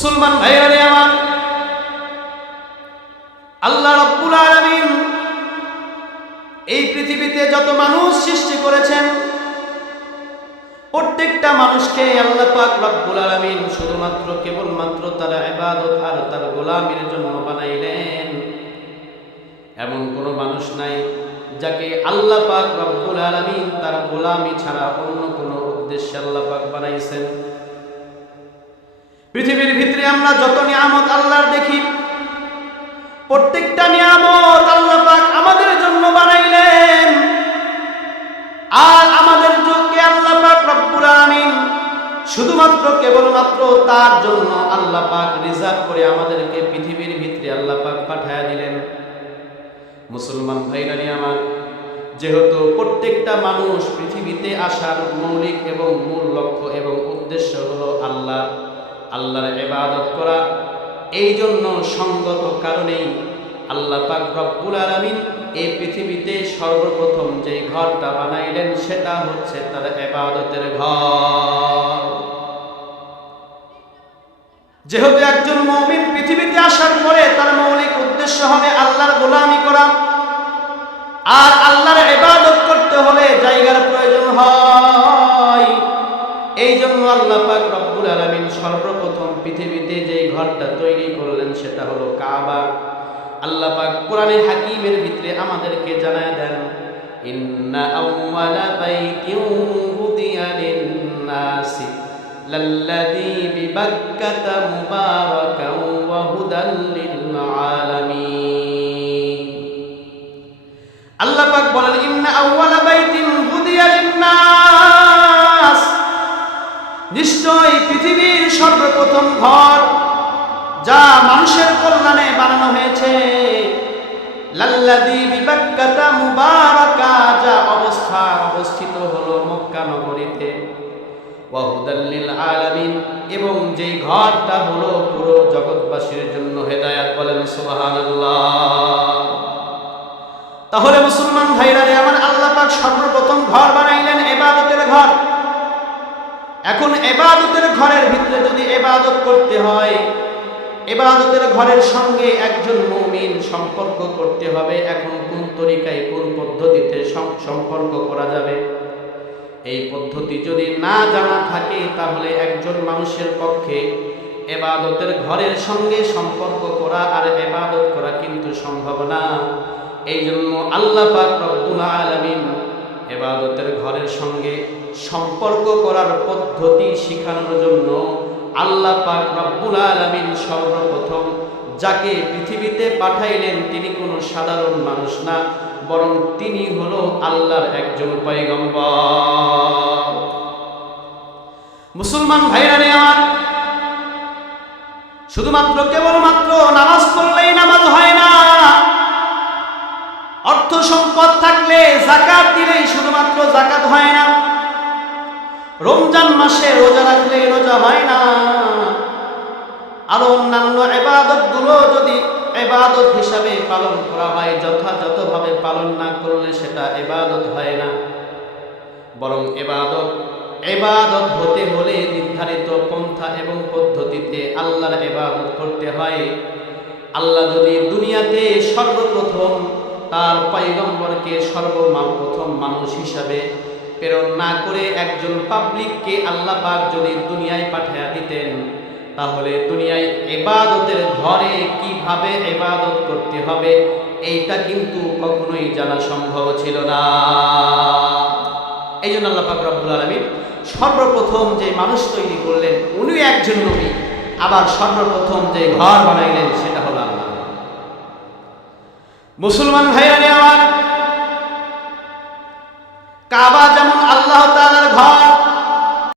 মুসলমান ভাইয়ারে আমার, আল্লাহ রব্বুল আলামিন এই পৃথিবীতে যত মানুষ সৃষ্টি করেছেন, প্রত্যেকটা মানুষকে আল্লাহ পাক রব্বুল আলামিন শুধুমাত্র কেবলমাত্র তার ইবাদত আর তার গোলামির জন্য বানাইলেন। এমন কোনো মানুষ নাই যাকে আল্লাহ পাক রব্বুল আলামিন তার গোলামি ছাড়া অন্য কোনো উদ্দেশ্যে আল্লাহ পাক বানাইছেন। পৃথিবীর ভিতরে আমরা যত নিয়ামত আল্লাহর দেখি, প্রত্যেকটা নিয়ামত আল্লাহ পাক আমাদের জন্য বানাইলেন। আর আমাদের যোগ্যে আল্লাহ পাক রব্বুল আলামিন শুধুমাত্র কেবলমাত্র তার জন্য আল্লাহ পাক রিজার্ভ করে আমাদেরকে পৃথিবীর ভিতরে আল্লাহ পাক পাঠায়া দিলেন। মুসলমান ভাইরানি আমার, যেহেতু প্রত্যেকটা মানুষ পৃথিবীতে আসার মৌলিক এবং মূল লক্ষ্য এবং উদ্দেশ্য হলো আল্লাহ আল্লাহর ইবাদত করা। এই জন্য সঙ্গত কারণেই আল্লাহ পাক রব্বুল আলামিন এই পৃথিবীতে সর্বপ্রথম যে ঘরটা বানাইলেন, সেটা হচ্ছে তার ইবাদতের ঘর। যেহেতু একজন মৌমিন পৃথিবীতে আসার পরে তার মৌলিক উদ্দেশ্য হবে আল্লাহর গোলামি করা, আর আল্লাহর এবাদত করতে হলে ঘরটা তৈরি করলেন সেটা হলো কাবা। আল্লাহ পাক কোরআনে হাকিমের ভিতরে আমাদেরকে জানায় দেন, ইন্না আউওয়ালা বাইতিন উদিয়া লিন-নাসি লাল্লাযী বিবাক্কাতা মুবারাকান ওয়া হুদাল লিল-আলামিন। আল্লাহ পাক বলেন, ইন্না আউওয়ালা বাইতিন উদিয়া লিন-নাস। নিশ্চয় পৃথিবীর সর্বপ্রথম ঘর যা মানুষের কল্যাণে বানানো হয়েছে। লাল্লাদি অবস্থিত হলো এবং ঘরটা পুরো জগৎবাসীর জন্য হেদায়াত বলেন তাহলে মুসলমান ভাইরা আমার আল্লাহ সর্বপ্রথম ঘর বানাইলেন ইবাদতের ঘর। এখন এবাদতের ঘরের ভিতরে যদি এবাদত করতে হয় এবাদতের ঘরের সঙ্গে একজন মুমিন সম্পর্ক করতে হবে। এখন কোন তরিকায়, কোন পদ্ধতিতে সম- সম্পর্ক করা যাবে? এই পদ্ধতি যদি না জানা থাকে, তাহলে একজন মানুষের পক্ষে এবাদতের ঘরের সঙ্গে সম্পর্ক করা আর এবাদত করা কিন্তু সম্ভব না। এই জন্য আল্লাহ আলামিন এবাদতের ঘরের সঙ্গে সম্পর্ক করার পদ্ধতি শেখানোর জন্য আল্লাহ পাক রব্বুল আলামিন সর্বপ্রথম যাকে পৃথিবীতে পাঠাইলেন তিনি কোনো সাধারণ মানুষ না, বরং তিনি হলো আল্লাহর একজন পয়গম্বর। মুসলমান ভাইরা আমার শুধুমাত্র কেবলমাত্র নামাজ পড়লেই নামাজ হয় না। অর্থ সম্পদ থাকলে জাকাত দিলেই শুধুমাত্র জাকাত হয় না। রমজান মাসে রোজা রাখলে রোজা হয় না। আরও অন্যান্য এবাদতগুলো যদি এবাদত হিসাবে পালন করা হয়, যথাযথভাবে পালন না করলে সেটা এবাদত হয় না। বরং এবাদত এবাদত হতে হলে নির্ধারিত পন্থা এবং পদ্ধতিতে আল্লাহর এবাদত করতে হয়। আল্লাহ যদি দুনিয়াতে সর্বপ্রথম তার পয়গম্বরকে সর্বমা প্রথম মানুষ হিসাবে প্রেরণ না করে একজন পাবলিককে আল্লাহ পাক যদি দুনিয়ায় পাঠিয়ে দিতেন, তাহলে দুনিয়ায় এবাদতের ঘরে কীভাবে এবাদত করতে হবে, এইটা কিন্তু কখনোই জানা সম্ভব ছিল না। এই জন্য আল্লাহ পাক রব্বুল আলমিন সর্বপ্রথম যে মানুষ তৈরি করলেন, উনি একজন নবী। আবার সর্বপ্রথম যে ঘর বানাইলেন, সেটা হলো আল্লাহ। মুসলমান ভাইয়ারে আমার কাবা